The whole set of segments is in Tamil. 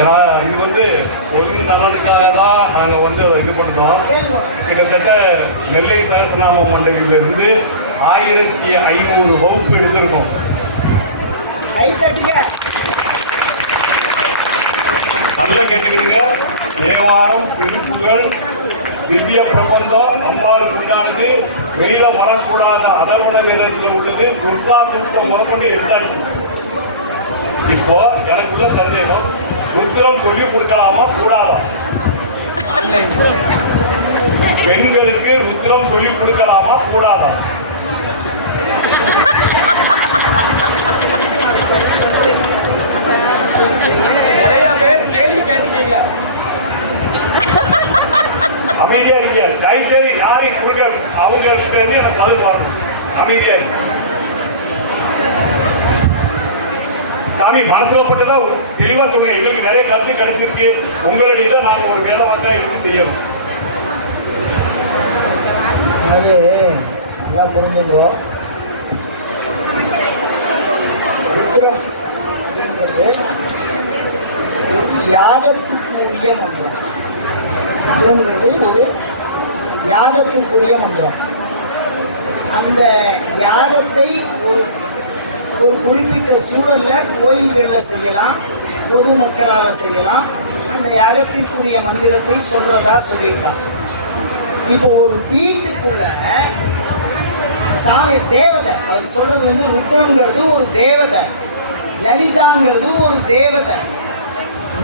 ஏன்னா இது வந்து ஒரு நலனுக்காக தான் நாங்கள் இது பண்ணுறோம். கிட்டத்தட்ட நெல்லை சகசநாம மண்டலியிலிருந்து 1500 வகுப்பு எடுத்திருக்கோம். தேவாரம், திருப்புகள், திவ்ய பிரபந்தம், அம்பாளுக்கு உண்டானது, வெளியில வரக்கூடாத அதர்வண வேதத்தில் உள்ளது, துர்கா சூத்திரம் முதற்கொண்டு எடுத்தாச்சு. இப்போ எனக்குள்ள சந்தேகம், ருத்ரம் சொல்லி கொடுக்கலாமா கூடாதா? பெண்களுக்கு ருத்ரம் சொல்லி கொடுக்கலாமா கூடாதா? அமைதியா இருக்க. தயவுசெய்து யாரையும் கொடுக்க, அவங்களுக்கு இருந்து எனக்கு பதில் வரணும். அமைதியா இருக்கு. சாமி மனசுல பட்டதா தெளிவா சொல்லுங்க. எங்களுக்கு நிறைய கருத்து கிடைச்சிருக்கு. உங்களுடைய இதை நாங்க ஒரு வேலை மாத்திரம் எடுத்து செய்யணும். அது நல்லா புரிஞ்சுங்கோ. ருத்ரம் அப்படிங்கிறது யாகத்துக்குரிய மந்திரம். ருத்ரம்ங்கிறது ஒரு யாகத்திற்குரிய மந்திரம். அந்த யாகத்தை ஒரு குறிப்பிட்ட சூழல்ல கோயில்களில் செய்யலாம், பொதுமக்களால் செய்யலாம். அந்த யாகத்திற்குரிய மந்திரத்தை சொல்றதா சொல்லியிருக்கான். இப்போ ஒரு வீட்டுக்குள்ள சாமி தேவதை, அவர் சொல்றது வந்து ருத்ரங்கிறது ஒரு தேவதை, லலிதாங்கிறது ஒரு தேவதை,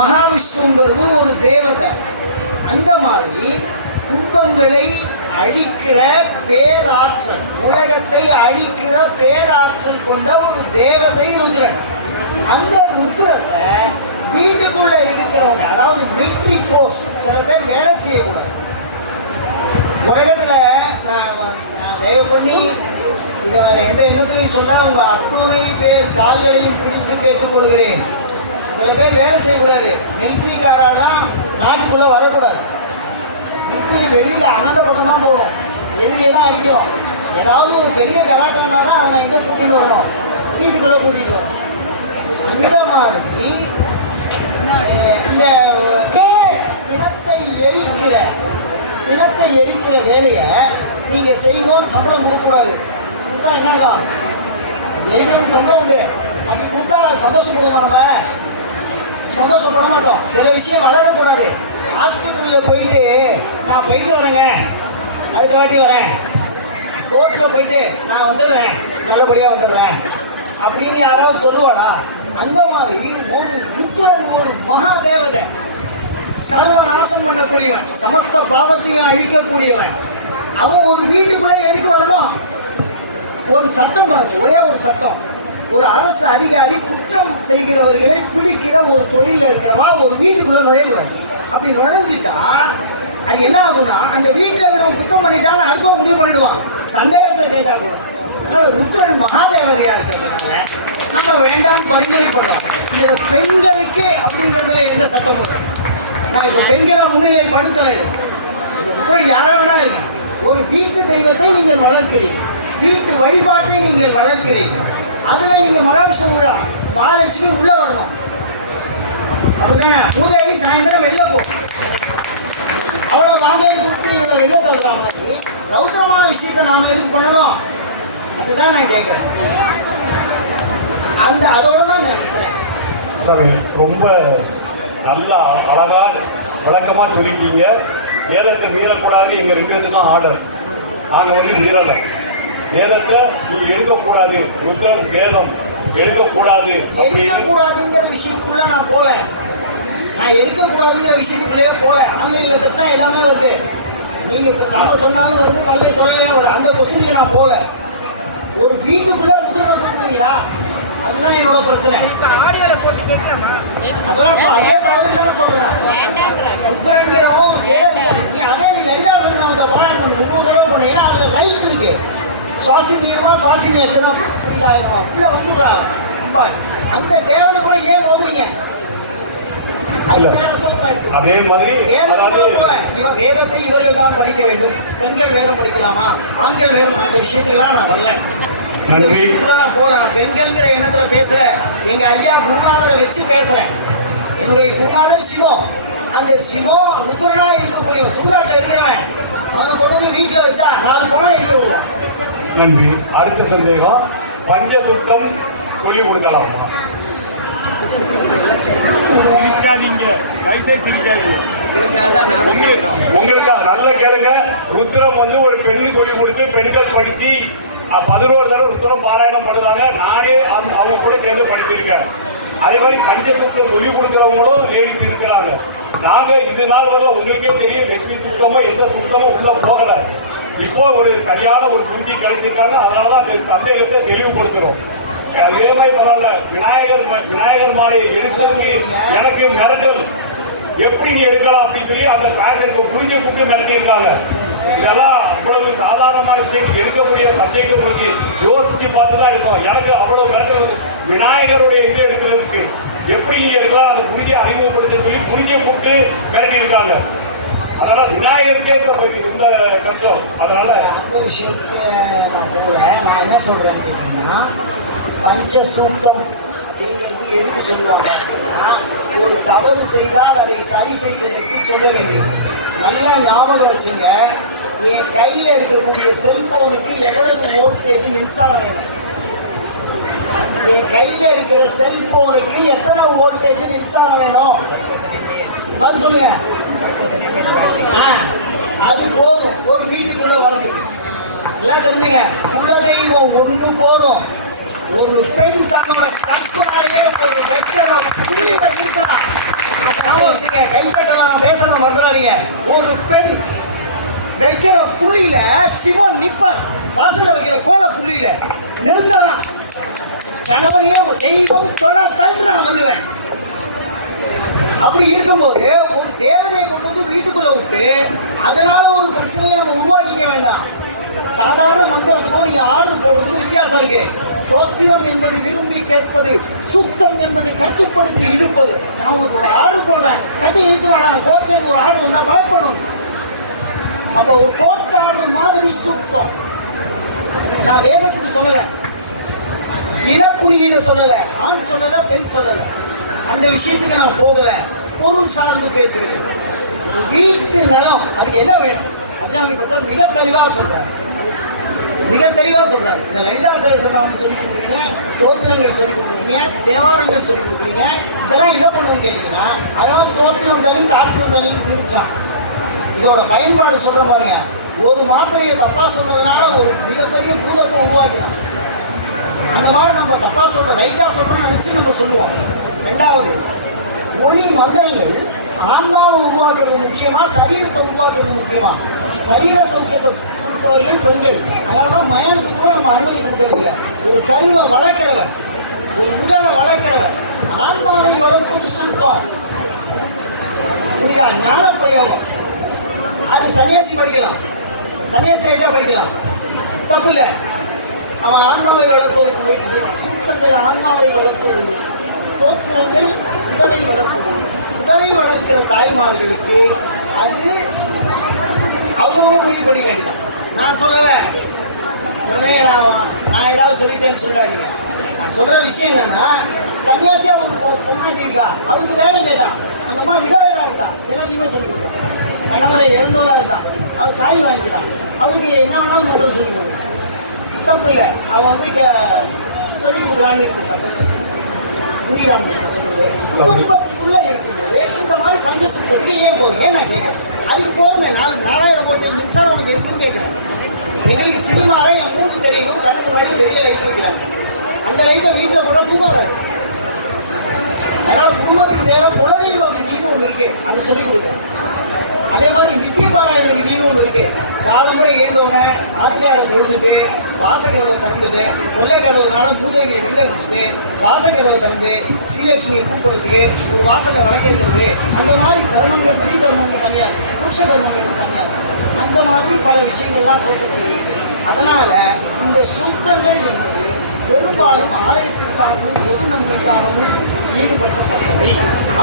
மகாவிஷ்ணுங்கிறது ஒரு தேவதை. அந்த மாதிரி துன்பங்களை அழிக்கிற பேராற்றல், உலகத்தை அழிக்கிற பேராற்றல் கொண்ட ஒரு தேவதை ருத்ரன். அந்த ருத்ரத்தை வீட்டுக்குள்ள இருக்கிறவங்க, அதாவது மிலிட்ரி போர்ஸ், சில பேர் வேலை செய்யக்கூடாது. உலகத்துல நான் தயவு பண்ணி இதை எந்த எண்ணத்திலையும் சொன்ன உங்க அத்தனை பேர் கால்களையும் பிடித்து கேட்டுக்கொள்கிறேன். சில பேர் வேலை செய்யக்கூடாது. மிலிட்ரிக்காரெல்லாம் நாட்டுக்குள்ள வரக்கூடாது. மிலிட்ரி வெளியில அனந்த பக்கம் தான் போகணும். எதிரியெல்லாம் அடிக்கும். ஏதாவது ஒரு பெரிய கலாட்டானா அவனை எங்கே கூட்டிகிட்டு வரணும்? வீட்டுக்குள்ள கூட்டிகிட்டு வரணும். அந்த மாதிரி இந்த பிணத்தை எரிக்கிற வேலையை நீங்க செய்யணும்னு சம்பளம் கொடுக்கக்கூடாது. கொடுத்தா என்னாகும்? எரிக்கிறவங்க சம்பளம் உண்டு. அப்படி கொடுத்தா சந்தோஷப்படுவோமா? நம்ம சந்தோஷப்பட மாட்டோம். சில விஷயம் வளரக்கூடாது. ஹாஸ்பிட்டலில் போயிட்டு நான் போயிட்டு வரேங்க, அதுக்கு வாட்டி வரேன், கோர்ட்டில் போயிட்டு நான் வந்துடுறேன், நல்லபடியாக வந்துடுறேன் அப்படின்னு யாராவது சொல்லுவாடா? அந்த மாதிரி ஒரு ருத்ரன் ஒரு மகாதேவதை, சர்வநாசம் பண்ணக்கூடியவன், சமஸ்த பாவத்தையும் அழிக்கக்கூடியவன். அவன் ஒரு வீட்டுக்குள்ளே எதுக்கு வரணும்? ஒரு சட்டம் பாருங்க, ஒரே ஒரு சட்டம். ஒரு அரசு அதிகாரி குற்றம் செய்கிறவர்களை பிடிக்கிற ஒரு தொழில இருக்கிறவா ஒரு வீட்டுக்குள்ள நுழையக்கூடாது. அப்படி நுழைஞ்சிட்டா அது என்ன ஆகும்னா, அந்த வீட்டில் இருக்கிறவங்க குற்றம் பண்ணிட்டாலும் அடுத்தவங்க முடிவு பண்ணிடுவான். சந்தேகத்தில் கேட்டாங்க. ருத்ரன் மகாதேவதையா இருக்கிறதுனால நம்ம வேண்டாம் பரிந்துரை பண்ணோம். இதுல பெண்களுக்கு அப்படின்றதுல எந்த சட்டமும் நான் இப்ப பெண்களை முன்னிலை படுத்தலை. ருத்ரன் யார வேணா இருக்க. ஒரு வீட்டு தெய்வத்தை நீங்கள் வளர்க்கிறீங்க, வீட்டு வழிபாட்டை நீங்கள் வளர்க்கிறீங்க. அதுல நீங்க மகாவிஷ்ணு விழா பாலட்சுமி உள்ள வரணும். அப்படிதானே? மூதேவி சாயந்தரம் வெளில போகும். அவ்வளவு வாங்க கூப்பிட்டு இவ்வளவு வெளில தள்ளுற மாதிரி ரௌத்திரமான விஷயத்த நாம எதுக்கு பண்ணணும்? அதுதான் நான் கேட்கிறேன். அதோட தான் நான் ரொம்ப நல்லா அழகா விளக்கமா சொல்லிட்டீங்க. வேதத்தை மீறக்கூடாது. எங்க 2 பேருக்கும் ஆர்டர். நாங்க மீறலை. வேதத்தை நீ எடுக்கக்கூடாது, ருத்ரன் வேதம் எடுக்கக்கூடாது. எடுக்கக்கூடாதுங்கிற விஷயத்துக்குள்ள நான் போல, நான் எடுக்கக்கூடாதுங்கிற விஷயத்துக்குள்ளேயே போல. ஆன்லைன்ல திட்டம் எல்லாமே வருது. நீங்க நம்ம சொன்னாலும் வந்து நல்ல சொல்லவே வருது. அந்த கொஸ்டினுக்கு நான் போல. ஒரு வீட்டுக்குள்ள ருத்ரனை கூப்பிடுறீங்களா? அதுதான் என்னோட பிரச்சனை. ஆடியோல போட்டு கேட்கலாமா? அதெல்லாம் அதே தடவை தானே சொல்றேன். ருத்ரங்கிறவன் நீ அதே நீ லலிதா சொல்ற பாராயணம் பண்ணு 300 தடவை பண்ணீங்கன்னா அதுல ரைட் இருக்கு. சுவாசி நீருமா சுவாசி நேசனம் ஆயிரமா உள்ள வந்துடுறா. அந்த தேவதை கூட ஏன் மோதுறீங்க? அதே மாதிரி இவன் வேதத்தை இவர்கள் தான் படிக்க வேண்டும். பெண்கள் வேதம் படிக்கலாமா? ஆண்கள் வேதம்? அந்த விஷயத்துக்குலாம் நான் வரல. அந்த விஷயத்துக்குலாம் நான் போறேன். பெண்கள்ங்கிற எண்ணத்துல பேசுறேன். எங்க ஐயா குருநாதரை வச்சு பேசுறேன். என்னுடைய குருநாதர் சிவம். அந்த சிவம் ருத்ரனா இருக்கக்கூடியவன் சுடுகாட்டில் இருக்கிறவன். அவனை கொண்டு வந்து வீட்டில் வச்சா 4 குணம் எழுதி விடுவான். நன்றி. அடுத்த சந்தேகம், பஞ்சசுத்தம் சொல்லிக் கொடுக்கலாமா? சிரிக்காதீங்க, சிரிக்காதீங்க. உங்களுக்கு நல்ல கேளுங்க. ருத்ரம் வந்து ஒரு பெண்ணுக்கு சொல்லி கொடுத்து பெண்கள் படிச்சு 11 தடவை ருத்ரம் பாராயணம் பண்ணுறாங்க. நானே அவங்க கூட சேர்ந்து படிச்சிருக்கேன். அதே மாதிரி பஞ்சசுத்தம் சொல்லி கொடுக்குறவங்களும் லேடிஸ் இருக்கிறாங்க. நாங்கள் இது நாள் வரல உங்களுக்கே தெரியும், லட்சுமி சுத்தமோ எந்த சுத்தமோ உள்ள போகலை. இப்போ ஒரு சரியான ஒரு குருஜி கிடைச்சிருக்காங்க. அதனால தான் அந்த சந்தேகத்தை தெளிவுபடுத்துகிறோம். அதே மாதிரி பரவாயில்ல, விநாயகர் மாலை எடுக்கிறதுக்கு எனக்கு மிரட்டல், எப்படி நீ எடுக்கலாம் அப்படின்னு சொல்லி அந்த பேசன் குருஜியை கூப்பிட்டு மிரட்டியிருக்காங்க. இதெல்லாம் அவ்வளவு சாதாரணமான விஷயம். எடுக்கக்கூடிய சப்ஜெக்ட் உங்களுக்கு யோசிச்சு பார்த்து தான் இருக்கும். எனக்கு அவ்வளவு மிரட்டல் வந்து விநாயகருடைய இது எடுக்கிறதுக்கு எப்படி எடுக்கலாம் அந்த குருஜியை அறிமுகப்படுத்த சொல்லி குருஜியை கூப்பிட்டு மிரட்டியிருக்காங்க. அதனால விநாயகருக்கே இந்த கஷ்டம். அதனால அந்த விஷயத்துக்கு நான் போல. நான் என்ன சொல்றேன்னு கேட்டீங்கன்னா, பஞ்சசூக்தம் அப்படிங்கிறது எதுக்கு சொல்லுவாங்க அப்படின்னா, ஒரு தவறு செய்தால் அதை சரி செய்வதற்கு சொல்ல வேண்டியது. நல்லா ஞாபகம் வச்சுங்க, என் கையில் இருக்கக்கூடிய செல்போனுக்கு எவ்வளவு வோல்டேஜ் மின்சாரம் வேணும்? என் கையில் இருக்கிற செல்போனுக்கு எத்தனை வோல்டேஜ் மின்சாரம் வேணும்? அது சொல்லுங்க. அது போதும் ஒரு வீட்டுக்குள்ள வருது. எல்லாம் தெரிஞ்சுங்க, குல தெய்வம் ஒண்ணு போதும். ஒரு பெண் தன்னோட கற்பனாலேயே ஒரு கைப்பற்றலாம். பேசுறத மறந்துடாதீங்க. ஒரு பெண் வைக்கிற புளியில சிவன் நிப்ப வாசல வைக்கிற கோல புளியில நிறுத்தலாம். கணவனே ஒரு தெய்வம் நான் வருவேன். அப்படி இருக்கும்போது ஒரு தேவதையை கொண்டு வந்து வீட்டுக்குள்ள விட்டு அதனால ஒரு பிரச்சனையை நம்ம உருவாக்கிக்க வேண்டாம். சாதாரண மந்திரத்துக்கும் நீங்க ஆர்டர் போடுறதுக்கு வித்தியாசம் இருக்கு. தோத்திரம் என்பது விரும்பி கேட்பது, சூத்திரம் என்பது கட்டுப்படுத்தி இழுப்பது. நான் ஒரு ஆர்டர் போடுறேன், கட்டி இழுத்துவாங்க. கோர்ட்ல ஒரு ஆர்டர் வந்தா பயப்படும். அப்ப ஒரு கோர்ட் ஆர்டர் மாதிரி சூத்திரம். நான் வேதத்துக்கு சொல்லலை, இனக்குறியீட சொல்லலை, ஆண் சொல்லலை, பெண் சொல்லலை. அந்த விஷயத்துக்கு நான் போகல. பொருள் சார்ந்து பேசுகிறேன். வீட்டு நலம் அதுக்கு என்ன வேணும் அப்படின்னு மிக தெளிவாக சொல்றாரு. மிக தெளிவாக சொல்றாரு. இந்த லலிதா சகஸ்ரநாமம் சொல்லி கொடுக்குறீங்க, தோத்திரங்கள் சொல்லி கொடுக்குறீங்க, தேவாரங்கள் சொல்லி கொடுக்குறீங்க. இதெல்லாம் என்ன பண்ணுன்னு கேட்டீங்கன்னா, அதாவது தோத்திரம் தனி தாத்திரம் தனின்னு பிரிச்சான். இதோட பயன்பாடு சொல்றேன் பாருங்க. ஒரு மாத்திரையை தப்பா சொன்னதுனால ஒரு மிகப்பெரிய பூதத்தை உருவாக்கினான். அந்த மாதிரி நம்ம தப்பா சொல்றோம், ரைட்டா சொல்றோம்னு நினைச்சு நம்ம சொல்லுவோம். ரெண்டாவது, ஒளி மந்திரங்கள் ஆன்மாவை உருவாக்குறது முக்கியமா, சரீரத்தை உருவாக்குறது முக்கியமா? சரீர சௌக்கியத்தை கொடுத்தவர்கள் பெண்கள். அதனால மயானுக்கு கூட நம்ம அனுமதி கொடுக்கறது இல்லை. ஒரு கருவை வளர்க்கிறவன், ஒரு உடலை வளர்க்கிறவன், ஆன்மாவை வளர்ப்பது சுருக்கம். புரியுதா? ஞான பிரயோகம் அது சன்னியாசி படிக்கலாம், சன்னியாசி ஐடியா படிக்கலாம், தப்பு இல்லை. அவன் ஆன்மாவை வளர்ப்பதற்கு முயற்சி செய்வான். சுத்தங்கள் ஆன்மாவை வளர்ப்பது, தோற்றங்கள் உடலை வளர்ப்பது. உடலை வளர்க்கிற தாய்மார்களுக்கு அது அவங்க முடிவு பண்ணிக்கலாம். நான் சொல்லலை, உடனே நான் ஏதாவது சொல்லிட்டேன்னு சொல்லாதீங்க. நான் சொல்ற விஷயம் என்னன்னா, சன்னியாசியா ஒரு பொண்ணாட்டி இருக்கா, அவருக்கு வேலை கேட்டான். அந்த அம்மா விடாதா இருக்கா, எல்லாத்தையுமே சொல்லி கொடுத்தான். கணவரை இழந்தவரா இருந்தான், அவர் காய் வாங்கிக்கிறான், அவருக்கு என்ன வேணாலும் மந்திரம் சொல்லி கொடுக்குறான். தப்பு இல்லை. அவன் வந்து சொல்லி கொடுக்குறான்னு இருக்கு சந்தேகம். புரியுதாங்க நான் சொல்றேன்? குடும்பத்துக்குள்ள இருக்குது இந்த மாதிரி பஞ்சசூத்திரத்துக்கு ஏன் போகுது? ஏன் நான் கேட்குறேன், அதுக்கு போதுமே. 4000 வோல்டேஜ் மின்சாரம் உனக்கு எதுக்குன்னு கேட்குறேன். எங்களுக்கு சினிமால என் மூச்சு தெரியணும், கண் முன்னாடி பெரிய லைட் வைக்கிறாங்க. அந்த லைட்டை வீட்டில் போனால் தூங்க வராது. அதனால குடும்பத்துக்கு தேவை குலதெய்வ விதின்னு ஒன்று இருக்கு, அதை சொல்லிக் கொடுங்க. அதே மாதிரி நித்திய பாராயண விதின்னு ஒன்று இருக்கு. காலமுறை ஏந்தோடனே ஆத்திரியாரை தொழுந்துட்டு வாசக்கதவை திறந்துட்டு, கொள்ளைக்கதவுனால பூஜையை உள்ளே வச்சுட்டு வாசக்கதவை திறந்து ஸ்ரீலட்சுமியை கூப்பிடுறதுக்கு ஒரு வாசலை வளர்க்கிறது. அந்த மாதிரி தர்மங்கள், ஸ்ரீ தர்மங்கள் கிடையாது, புருஷ தர்மங்கள் கிடையாது. அந்த மாதிரி பல விஷயங்கள்லாம் சொல்லப்படுகிறது. அதனால இந்த சுத்தங்கள் என்பது பெரும்பாலும் ஆலயத்திற்காகவும் பொது நன்மைக்காகவும் ஈடுபட்டப்பட்டவை.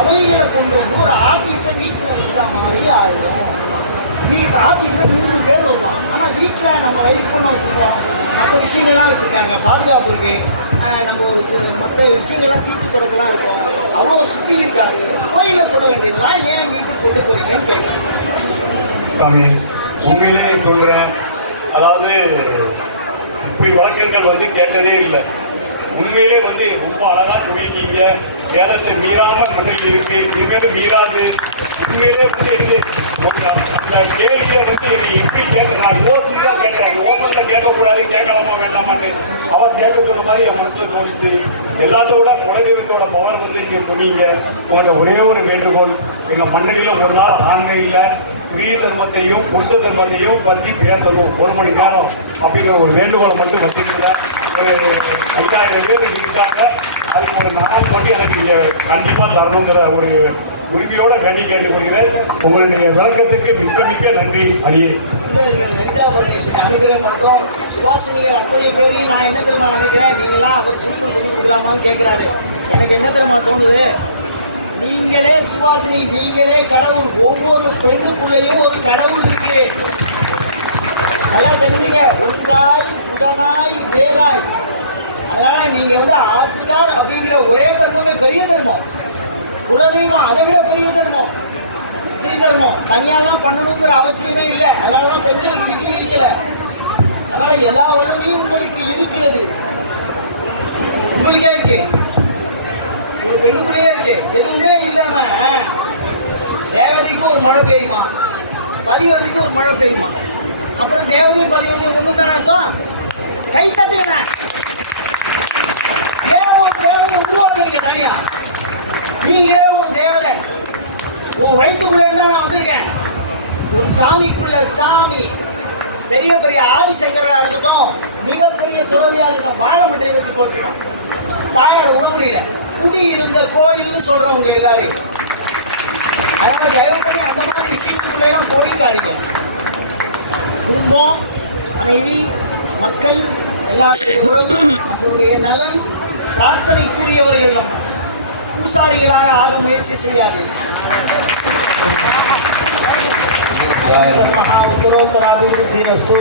அவைகளை கொண்டு வந்து ஒரு ஆபீஸை வீட்டில் வச்சா மாதிரி ஆயிடும். வீட்டு ஆபீஸில் 3 பேர் வருவான், ஆனால் வீட்டில் நம்ம வயசு கூட வச்சுருவோம். மற்ற விஷயங்கள்லாம் வச்சுருக்காங்க, பாதுகாப்பு இருக்குது. நம்ம ஒரு மற்ற விஷயங்கள்லாம் தீட்டு தொடர்புலாம் இருக்கும். அவ்வளோ சுற்றி இருக்காது. இதெல்லாம் ஏன் வீட்டுக்கு கொண்டு போறீங்க? சாமி உண்மையிலே சொல்றேன், அதாவது இப்படி வழக்கங்கள் வந்து கேட்டதே இல்லை. உண்மையிலே வந்து ரொம்ப அழகா சொல்லியிருக்கீங்க. வேதத்தை மீறாம மண்ணில் இருக்கு, இனிமேலும் மீறாது. உண்மையிலே வந்து அந்த கேள்வியை வந்து எப்படி கேட்க நான் யோசிச்சு தான் கேட்டேன். ஓப்பன்ல கேட்கக்கூடாது, கேட்கலாமா வேண்டாமான்னு அவன் கேட்க சொன்ன மாதிரி என் மனசுல தோணுச்சு. எல்லாத்தோட குலதெய்வத்தோட பவர் வந்து நீங்க சொன்னீங்க. உங்களோட ஒரே ஒரு வேண்டுகோள், எங்க மண்டலில ஒரு நாள் ஆண்மையில் ஸ்ரீ தர்மத்தையும் புருஷ தர்மத்தையும் பற்றி பேசணும் 1 மணி நேரம் அப்படிங்கிற ஒரு வேண்டுகோளை மட்டும் வச்சுருக்கேன். ஒரு 5000 பேர் இருக்காங்க, அதுக்கு ஒரு நாள் மட்டும் எனக்கு நீங்க கண்டிப்பா தரணுங்கிற ஒரு உரிமையோட வேண்டி கேட்டுக்கொள்கிறேன். உங்களுடைய விளக்கத்துக்கு மிக்க மிக்க நன்றி. அடியே லலிதா பரமேஸ்வரி அனுகிரகம் மட்டும் சுபாசினிகள் அத்தனை பேரையும் நான் என்ன தெரியுமா நினைக்கிறேன், நீங்களாம் ஒரு ஸ்பீக்கர் சொல்லி கொடுக்கலாமான்னு கேட்கிறாரு. எனக்கு என்ன தெரியுமா தோணுது, நீங்களே சுபாசினி, நீங்களே கடவுள். ஒவ்வொரு பெண்ணுக்குள்ளேயும் ஒரு கடவுள் இருக்கு. நல்லா தெரிஞ்சுங்க, ஒன்றாய் உடனாய் வேறாய். அதனால நீங்க வந்து ஆத்துக்கார் அப்படிங்கிற ஒரே தர்மமே பெரிய தர்மம். குலதெய்வம் அதை விட பெரிய தர்மம். ஸ்ரீ தர்மம் தனியாலாம் பண்ணணுங்கிற அவசியமே இல்லை. அதனாலதான் பெண்கள் இருக்கல. அதனால எல்லா வல்லமையும் உங்களுக்கு இருக்கிறது, உங்களுக்கே இருக்கு, ஒரு பெண்ணுக்குள்ளேயே இருக்கு. எதுவுமே இல்லாம தேவதைக்கு ஒரு மழை பெய்யுமா, பதிவதைக்கு ஒரு மழை பெய்யுமா, அப்புறம் தேவதையும் பதிவது ஒண்ணுமே அர்த்தம். கை தட்டுங்க, ஏன் ஒரு தேவதை உருவாக்குறீங்க தனியா? நீங்களே ஒரு தேவதை. உன் வயிற்றுக்குள்ள இருந்தா நான் வந்திருக்கேன். ஒரு சாமிக்குள்ள சாமி, பெரிய பெரிய ஆதிசங்கரா இருக்கட்டும், மிகப்பெரிய துறவியா இருக்கட்டும், வாழை மண்டையை வச்சு போக்கணும். தாயார விட முடியல, குடி இருந்த கோயில்னு சொல்றவங்க எல்லாரையும். அதனால தயவு பண்ணி அந்த மாதிரி விஷயத்துக்குள்ள எல்லாம் போயிட்டாருங்க. குடும்பம், மனைவி, மக்கள் எல்லாருடைய உறவு, நம்மளுடைய நலன் பிரார்த்தனைக்குரியவர்கள் நம்ம பூசாரிகளாக ஆக முயற்சி செய்யாது. மகா உத்தரோத்தராபிவிருத்தி ரசூ.